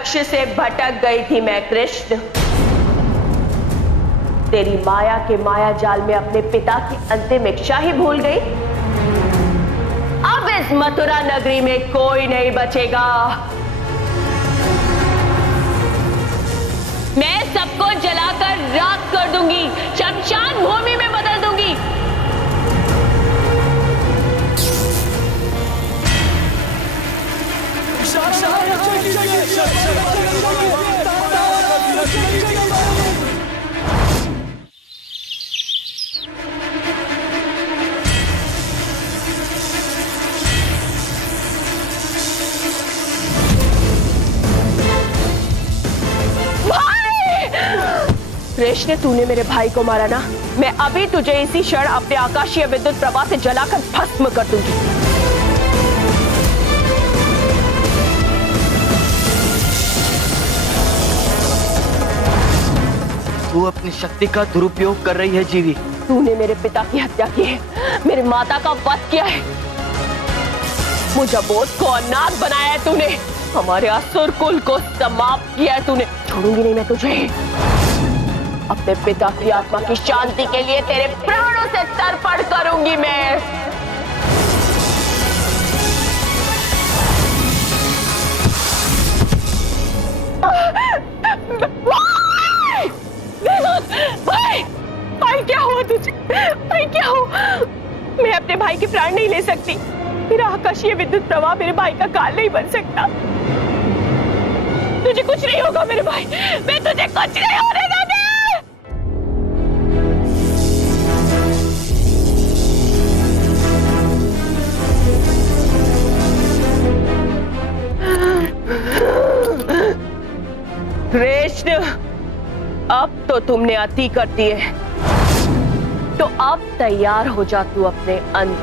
लक्ष्य से भटक गई थी मैं कृष्ण। तेरी माया के माया जाल में अपने पिता की अंतिम इच्छा ही भूल गई। अब इस मथुरा नगरी में कोई नहीं बचेगा। मैं सबको जलाकर राख कर दूंगी, शमशान भूमि में बदल दूंगी। कृष्ण, तूने मेरे भाई को मारा ना, मैं अभी तुझे इसी क्षण अपने आकाशीय विद्युत प्रवाह से जलाकर भस्म कर दूंगी। तू अपनी शक्ति का दुरुपयोग कर रही है जीवी। तूने मेरे पिता की हत्या की है, मेरी माता का वध किया है, मुजबोध को अनाथ बनाया है तूने, हमारे असुर कुल को समाप्त किया है तूने। छोड़ूंगी नहीं मैं तुझे। अपने पिता की आत्मा की शांति के लिए तेरे प्राणों से तर्पण करूंगी मैं। भाई, भाई क्या हुआ तुझे? भाई क्या हुआ? मैं अपने भाई के प्राण नहीं ले सकती। मेरा आकाशीय विद्युत प्रवाह मेरे भाई का काल नहीं बन सकता। तुझे कुछ नहीं होगा मेरे भाई, मैं तुझे कुछ नहीं होने दूंगी। कृष्ण, अब तो तुमने अति कर दिए, तो अब तैयार हो जा तू अपने अंत।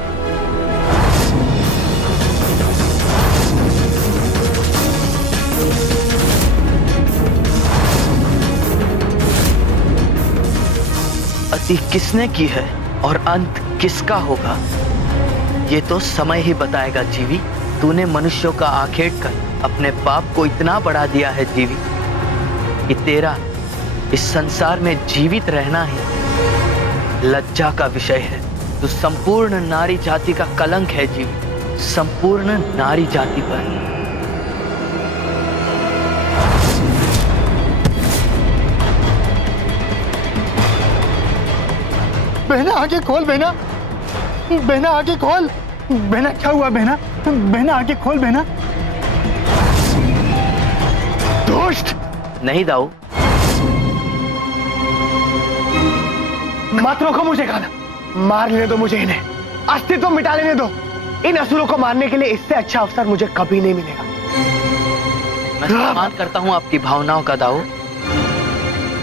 अति किसने की है और अंत किसका होगा, ये तो समय ही बताएगा जीवी। तूने मनुष्यों का आखेट कर अपने पाप को इतना बढ़ा दिया है जीवी कि तेरा इस संसार में जीवित रहना ही लज्जा का विषय है। तू संपूर्ण नारी जाति का कलंक है जीवी, संपूर्ण नारी जाति पर। बहना आगे खोल, बहना, बहना आगे खोल। बहना क्या हुआ बहना? बहना आगे खोल बहना। दुष्ट! नहीं दाऊ, मत रोको मुझे खाना, मार लेने दो मुझे इन्हें, अस्तित्व मिटा लेने दो। इन असुरों को मारने के लिए इससे अच्छा अवसर मुझे कभी नहीं मिलेगा। मैं सम्मान करता हूं आपकी भावनाओं का दाऊ,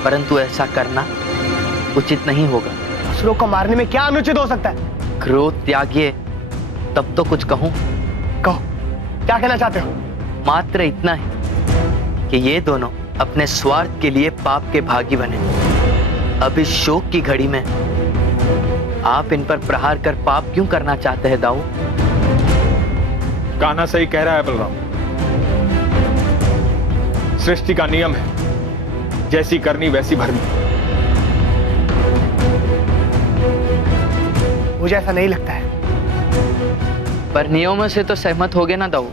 परंतु ऐसा करना उचित नहीं होगा। असुरों को मारने में क्या अनुचित हो सकता है? क्रोध त्यागिए, तब तो कुछ कहूं। कहो, क्या कहना चाहते हो? मात्र इतना ही कि ये दोनों अपने स्वार्थ के लिए पाप के भागी बने। अब इस शोक की घड़ी में आप इन पर प्रहार कर पाप क्यों करना चाहते हैं दाऊ? कान्हा सही कह रहा है बलराम। सृष्टि का नियम है, जैसी करनी वैसी भरनी। मुझे ऐसा नहीं लगता है। पर नियमों से तो सहमत होगे ना दाऊ?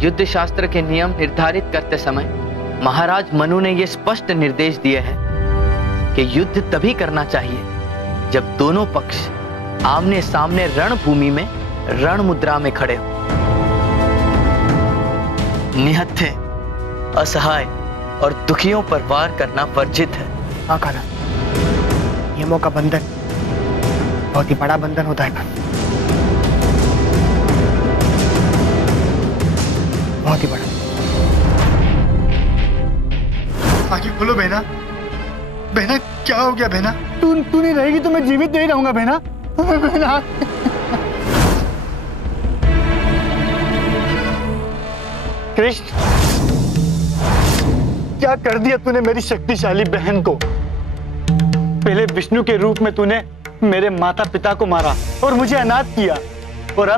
युद्ध शास्त्र के नियम निर्धारित करते समय महाराज मनु ने यह स्पष्ट निर्देश दिए हैं कि युद्ध तभी करना चाहिए जब दोनों पक्ष आमने सामने रणभूमि में रण मुद्रा में खड़े हो, निहत्थे, असहाय और दुखियों पर वार करना वर्जित है। हाँ कान्हा, नियमों का बंधन बहुत ही बड़ा बंधन होता है, बहुत ही बड़ा। आगे बोलो बहना। बहना क्या हो गया बहना? तू नहीं रहेगी तो मैं जीवित नहीं रहूंगा बहना। बहना कृष्ण, क्या कर दिया तूने मेरी शक्तिशाली बहन को? पहले विष्णु के रूप में तूने मेरे माता पिता को मारा और मुझे अनाथ किया, और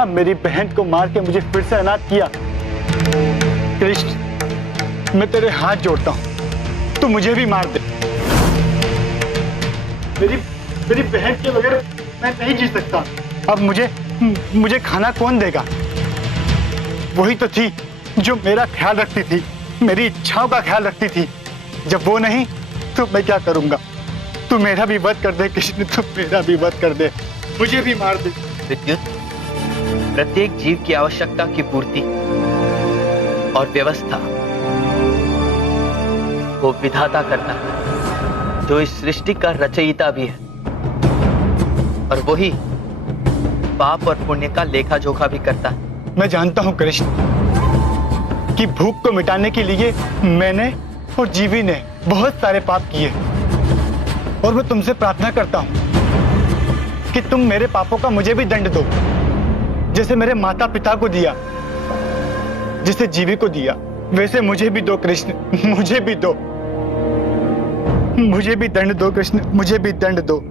अब मेरी बहन को मार के मुझे फिर से अनाथ किया। कृष्ण, मैं तेरे हाथ जोड़ता हूँ, तू मुझे भी मार दे। मेरी बहन के बगैर मैं नहीं जी सकता। अब मुझे खाना कौन देगा? वही तो थी जो मेरा ख्याल रखती थी, मेरी इच्छाओं का ख्याल रखती थी। जब वो नहीं तो मैं क्या करूंगा? तू मेरा भी वध कर दे कृष्ण, तू मेरा भी वध कर दे, मुझे भी मार दे। विद्युत, प्रत्येक जीव की आवश्यकता की पूर्ति और व्यवस्था वो विधाता करता है, जो इस सृष्टि का रचयिता भी है, और वही पाप और पुण्य का लेखा जोखा भी करता है। मैं जानता हूं कृष्ण कि भूख को मिटाने के लिए मैंने और जीवी ने बहुत सारे पाप किए, और मैं तुमसे प्रार्थना करता हूं कि तुम मेरे पापों का मुझे भी दंड दो, जैसे मेरे माता पिता को दिया, जिसे जीवी को दिया, वैसे मुझे भी दो कृष्ण, मुझे भी दो, मुझे भी दंड दो कृष्ण, मुझे भी दंड दो।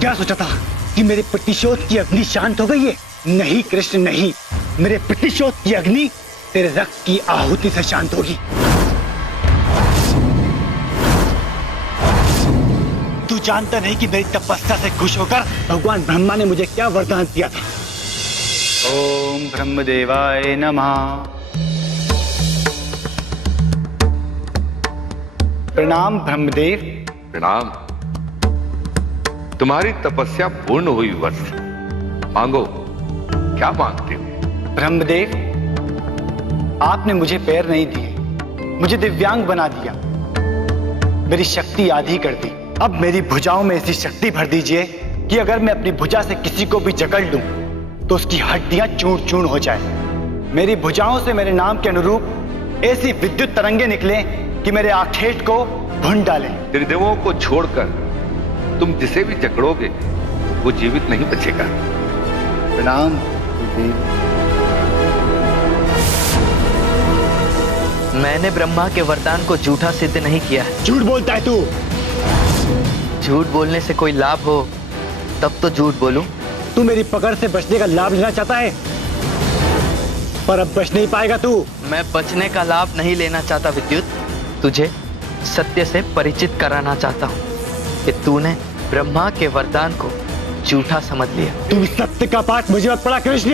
क्या सोचा था कि मेरे प्रतिशोध की अग्नि शांत हो गई है? नहीं कृष्ण नहीं, मेरे प्रतिशोध की अग्नि तेरे रक्त की आहुति से शांत होगी। तू जानता नहीं कि मेरी तपस्या से खुश होकर भगवान ब्रह्मा ने मुझे क्या वरदान दिया था। ओम ब्रह्मदेवाय नमः। प्रणाम ब्रह्मदेव। प्रणाम। तुम्हारी तपस्या पूर्ण हुई वत्स, मांगो, क्या मांगते हो? ब्रह्मदेव, आपने मुझे पैर नहीं दिए, मुझे दिव्यांग बना दिया, मेरी शक्ति आधी कर दी। अब मेरी भुजाओं में ऐसी शक्ति भर दीजिए कि अगर मैं अपनी भुजा से किसी को भी जकड़ लूं तो उसकी हड्डियां चूर चूर हो जाए। मेरी भुजाओं से मेरे नाम के अनुरूप ऐसी विद्युत तरंगे निकले कि मेरे आखेट को भून डालें। त्रिदेवों को छोड़कर तुम जिसे भी जकड़ोगे वो जीवित नहीं बचेगा। प्रणाम। मैंने ब्रह्मा के वरदान को झूठा सिद्ध नहीं किया है। झूठ बोलता है तू। झूठ बोलने से कोई लाभ हो तब तो झूठ बोलूं। तू मेरी पकड़ से बचने का लाभ लेना चाहता है, पर अब बच नहीं पाएगा तू। मैं बचने का लाभ नहीं लेना चाहता विद्युत, तुझे सत्य से परिचित कराना चाहता हूँ कि तूने ब्रह्मा के वरदान को झूठा समझ लिया। तुम सत्य का पाठ मुझे मत पढ़ा कृष्ण।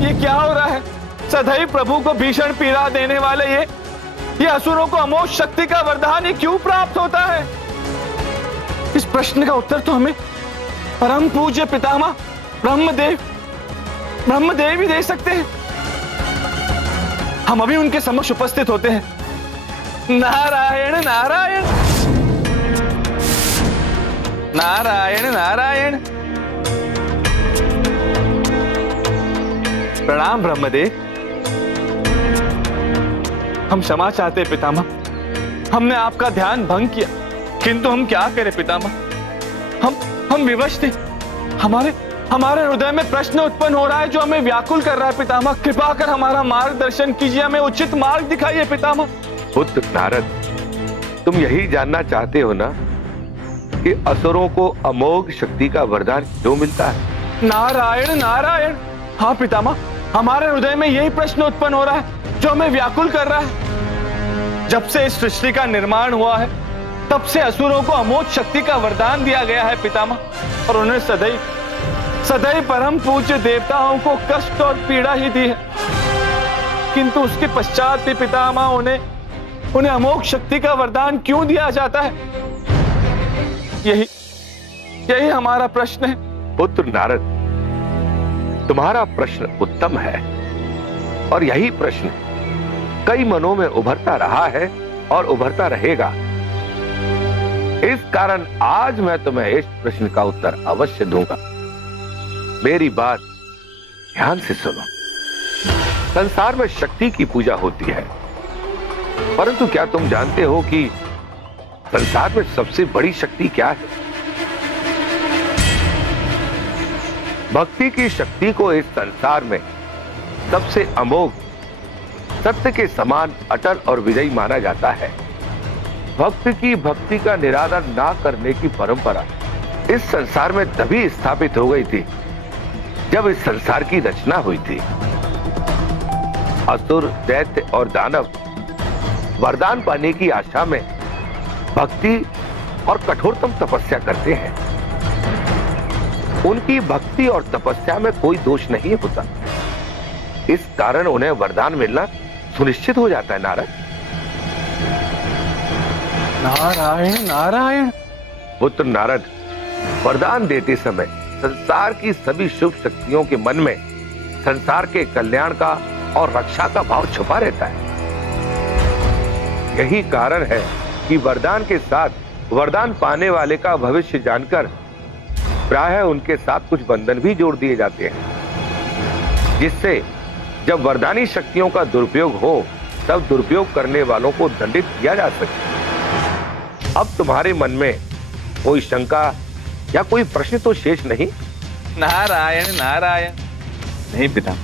ये क्या हो रहा है? सदैव प्रभु को भीषण पीड़ा देने वाले ये असुरों को अमोघ शक्ति का वरदान ही क्यों प्राप्त होता है? इस प्रश्न का उत्तर तो हमें परम पूज्य पितामह ब्रह्मदेव ही दे सकते हैं। हम अभी उनके समक्ष उपस्थित होते हैं। नारायण नारायण नारायण नारायण। प्रणाम ब्रह्मदेव। हम क्षमा चाहते हैं पितामह, हमने आपका ध्यान भंग किया, किंतु हम क्या करें पितामह, हम विवश थे। हमारे हृदय में प्रश्न उत्पन्न हो रहा है जो हमें व्याकुल कर रहा है पितामह। कृपा कर हमारा मार्गदर्शन कीजिए, हमें उचित मार्ग दिखाइए पितामह। पुत्र नारद, तुम यही जानना चाहते हो ना कि असुरों को अमोघ शक्ति का वरदान क्यों मिलता है? नारायण नारायण। हाँ पितामह, हमारे हृदय में यही प्रश्न उत्पन्न हो रहा है जो हमें व्याकुल कर रहा है। जब से इस सृष्टि का निर्माण हुआ है तब से असुरों को अमोघ शक्ति का वरदान दिया गया है पितामह, और उन्हें सदैव परम पूज्य देवताओं को कष्ट और पीड़ा ही दी है। किंतु उसके पश्चात भी पितामह उन्हें अमोघ शक्ति का वरदान क्यों दिया जाता है? यही हमारा प्रश्न है। पुत्र नारद, तुम्हारा प्रश्न उत्तम है, और यही प्रश्न कई मनों में उभरता रहा है और उभरता रहेगा। इस कारण आज मैं तुम्हें इस प्रश्न का उत्तर अवश्य दूंगा। मेरी बात ध्यान से सुनो। संसार में शक्ति की पूजा होती है, परंतु क्या तुम जानते हो कि संसार में सबसे बड़ी शक्ति क्या है? भक्ति की शक्ति को इस संसार में सबसे अमोघ, सत्य के समान अटल और विजयी माना जाता है। भक्त की भक्ति का निरादर ना करने की परंपरा इस संसार में तभी स्थापित हो गई थी जब इस संसार की रचना हुई थी। असुर, दैत्य और दानव वरदान पाने की आशा में भक्ति और कठोरतम तपस्या करते हैं। उनकी भक्ति और तपस्या में कोई दोष नहीं होता, इस कारण उन्हें वरदान मिलना सुनिश्चित हो जाता है। नारद, नारायण नारायण। पुत्र नारद, वरदान देते समय संसार की सभी शुभ शक्तियों के मन में संसार के कल्याण का और रक्षा का भाव छुपा रहता है। यही कारण है कि वरदान के साथ वरदान पाने वाले का भविष्य जानकर प्रायः उनके साथ कुछ बंधन भी जोड़ दिए जाते हैं, जिससे जब वरदानी शक्तियों का दुरुपयोग हो तब दुरुपयोग करने वालों को दंडित किया जा सके। अब तुम्हारे मन में कोई शंका या कोई प्रश्न तो शेष नहीं? नारायण नारायण। नहीं पिता,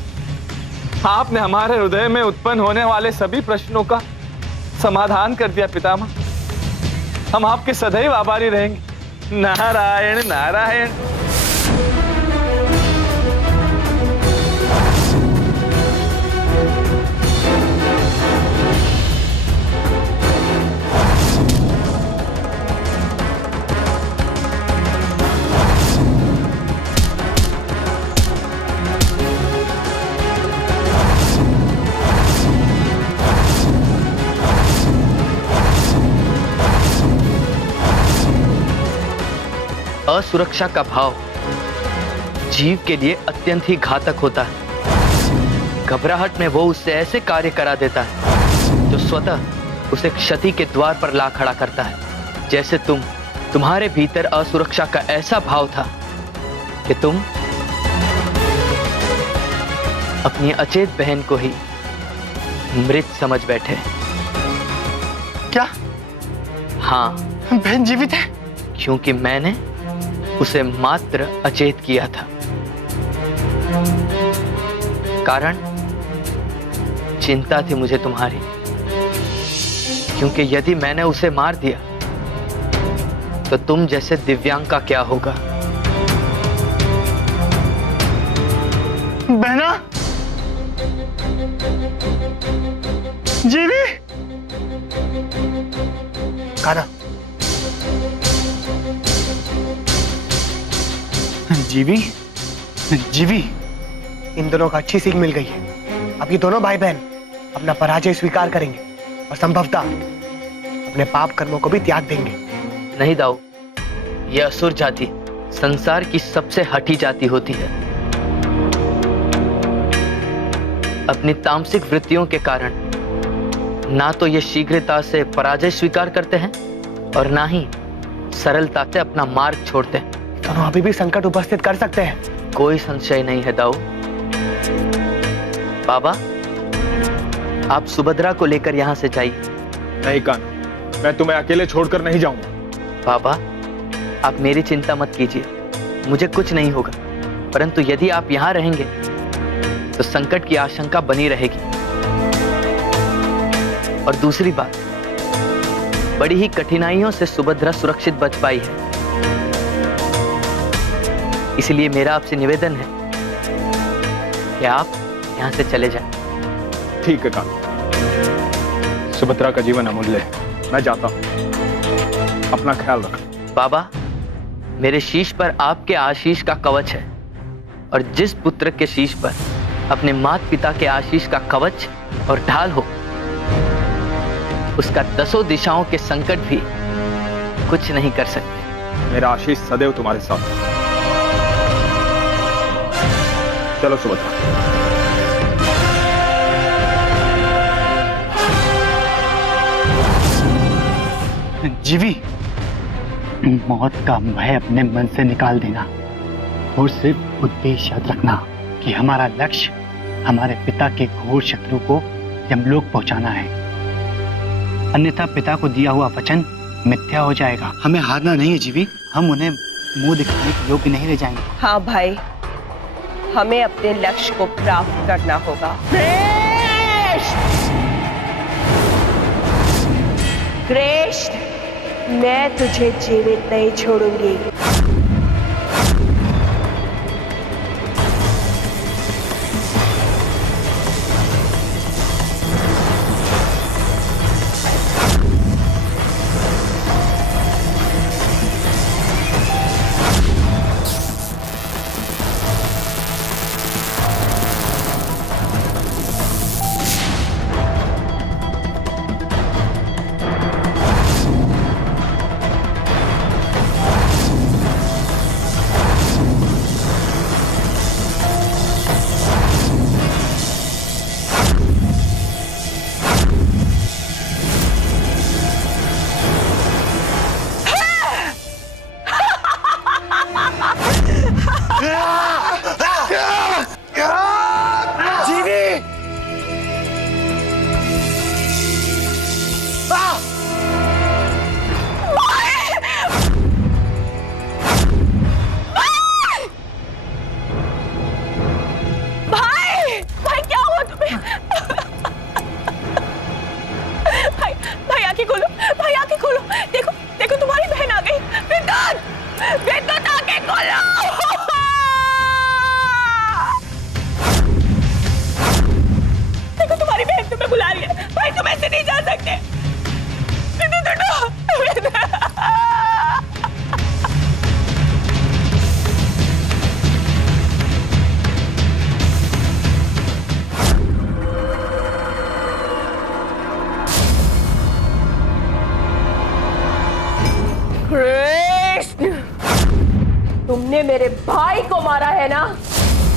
आपने हमारे हृदय में उत्पन्न होने वाले सभी प्रश्नों का समाधान कर दिया पितामह। हम आपके सदैव आभारी रहेंगे। नारायण नारायण। असुरक्षा का भाव जीव के लिए अत्यंत ही घातक होता है। घबराहट में वो उससे ऐसे कार्य करा देता है जो स्वतः उसे क्षति के द्वार पर ला खड़ा करता है। जैसे तुम्हारे भीतर असुरक्षा का ऐसा भाव था कि तुम अपनी अचेत बहन को ही मृत समझ बैठे। क्या? हाँ, बहन जीवित है? क्योंकि मैंने उसे मात्र अचेत किया था। कारण चिंता थी मुझे तुम्हारी, क्योंकि यदि मैंने उसे मार दिया तो तुम जैसे दिव्यांग का क्या होगा। बहना जीवी, खाना जीवी, जीवी, इन दोनों को अच्छी सीख मिल गई है। अब ये दोनों भाई बहन अपना पराजय स्वीकार करेंगे और संभवतः अपने पाप कर्मों को भी त्याग देंगे। नहीं दाऊ, यह असुर जाति संसार की सबसे हठी जाति होती है। अपनी तामसिक वृत्तियों के कारण ना तो ये शीघ्रता से पराजय स्वीकार करते हैं और ना ही सरलता से अपना मार्ग छोड़ते हैं। दोनों अभी भी संकट उपस्थित कर सकते हैं। कोई संशय नहीं है दाऊ। बाबा, आप सुभद्रा को लेकर यहां से जाइए। नहीं कान, मैं तुम्हें अकेले छोड़कर नहीं जाऊंगा। बाबा, आप मेरी चिंता मत कीजिए, मुझे कुछ नहीं होगा। परंतु यदि आप यहां रहेंगे तो संकट की आशंका बनी रहेगी। और दूसरी बात, बड़ी ही कठिनाइयों से सुभद्रा सुरक्षित बच पाई है। इसलिए मेरा आपसे निवेदन है कि आप यहां से चले जाएं। ठीक है कान, सुभद्रा का जीवन अमूल्य है, मैं जाता हूं। अपना ख्याल रखना। बाबा, मेरे शीश पर आपके आशीष का कवच है, और जिस पुत्र के शीश पर अपने माता पिता के आशीष का कवच और ढाल हो, उसका 10 दिशाओं के संकट भी कुछ नहीं कर सकते। मेरा आशीष सदैव तुम्हारे साथ। चलो सुभद्रा। जीवी, मौत का भय अपने मन से निकाल देना और सिर्फ उद्देश्य याद रखना कि हमारा लक्ष्य हमारे पिता के घोर शत्रु को यमलोक पहुंचाना है। अन्यथा पिता को दिया हुआ वचन मिथ्या हो जाएगा। हमें हारना नहीं है जीवी, हम उन्हें मुंह दिखाने के योग्य नहीं रह जाएंगे। हाँ भाई, हमें अपने लक्ष्य को प्राप्त करना होगा। कृष्ण, मैं तुझे जीवित नहीं छोड़ूंगी। तुमने मेरे भाई को मारा है ना?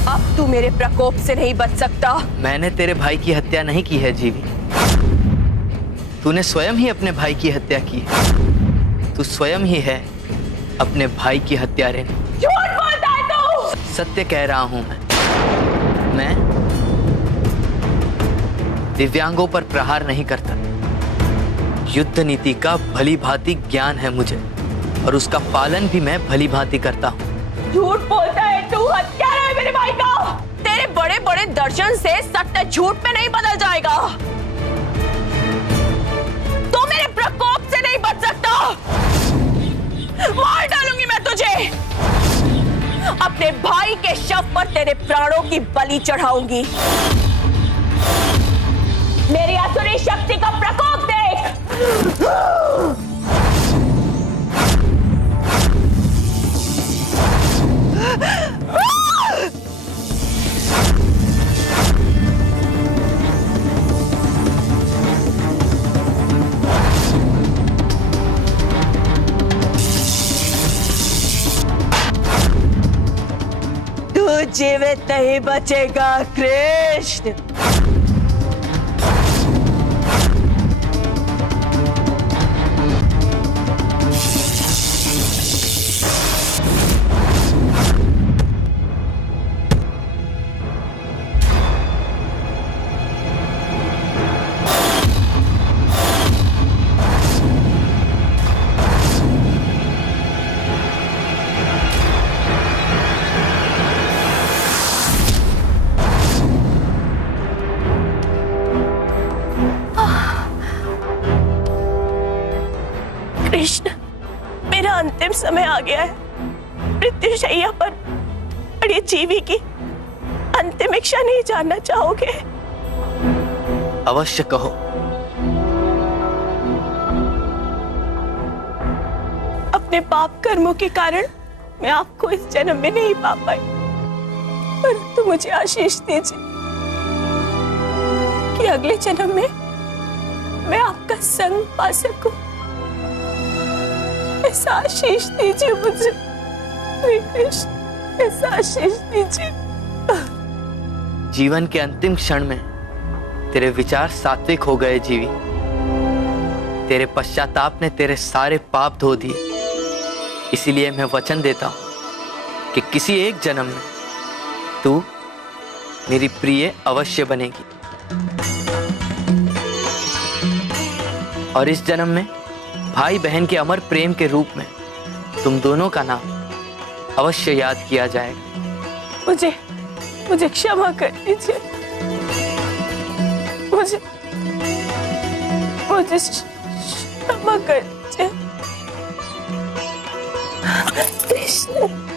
अब तू मेरे प्रकोप से नहीं बच सकता। मैंने तेरे भाई की हत्या नहीं की है जीवी, तूने स्वयं ही अपने भाई की हत्या की। तू स्वयं ही है अपने भाई की हत्यारिन। झूठ बोलता है तू। सत्य कह रहा हूं मैं दिव्यांगों पर प्रहार नहीं करता। युद्ध नीति का भली भांति ज्ञान है मुझे और उसका पालन भी मैं भली भांति करता हूँ। झूठ बोलता है तू, हत्यारा है मेरे भाई का। तेरे बड़े बड़े दर्शन से सत्य झूठ में नहीं बदल जाएगा। तू मेरे प्रकोप से नहीं बच सकता। मार डालूंगी मैं तुझे। अपने भाई के शव पर तेरे प्राणों की बलि चढ़ाऊंगी। मेरी असुरी शक्ति का प्रकोप देख। तू जीवित नहीं बचेगा कृष्ण। कृष्ण, मेरा अंतिम समय आ गया है। मृत्युशैया पर पड़ी जीवी की अंतिम इच्छा नहीं जानना चाहोगे? अवश्य कहो। अपने पाप कर्मों के कारण मैं आपको इस जन्म में नहीं पा पाई, परंतु मुझे आशीष दीजिए कि अगले जन्म में मैं आपका संग पा सकूं। ऐसा आशीष दीजिए मुझे कृष्ण, ऐसा आशीष दीजिए। जीवन के अंतिम क्षण में तेरे विचार सात्विक हो गए जीवी। तेरे पश्चाताप ने तेरे सारे पाप धो दिए। इसीलिए मैं वचन देता हूं कि किसी एक जन्म में तू मेरी प्रिय अवश्य बनेगी और इस जन्म में भाई बहन के अमर प्रेम के रूप में तुम दोनों का नाम अवश्य याद किया जाएगा। मुझे क्षमा कर दीजिए। मुझे क्षमा कर दीजिए कृष्ण।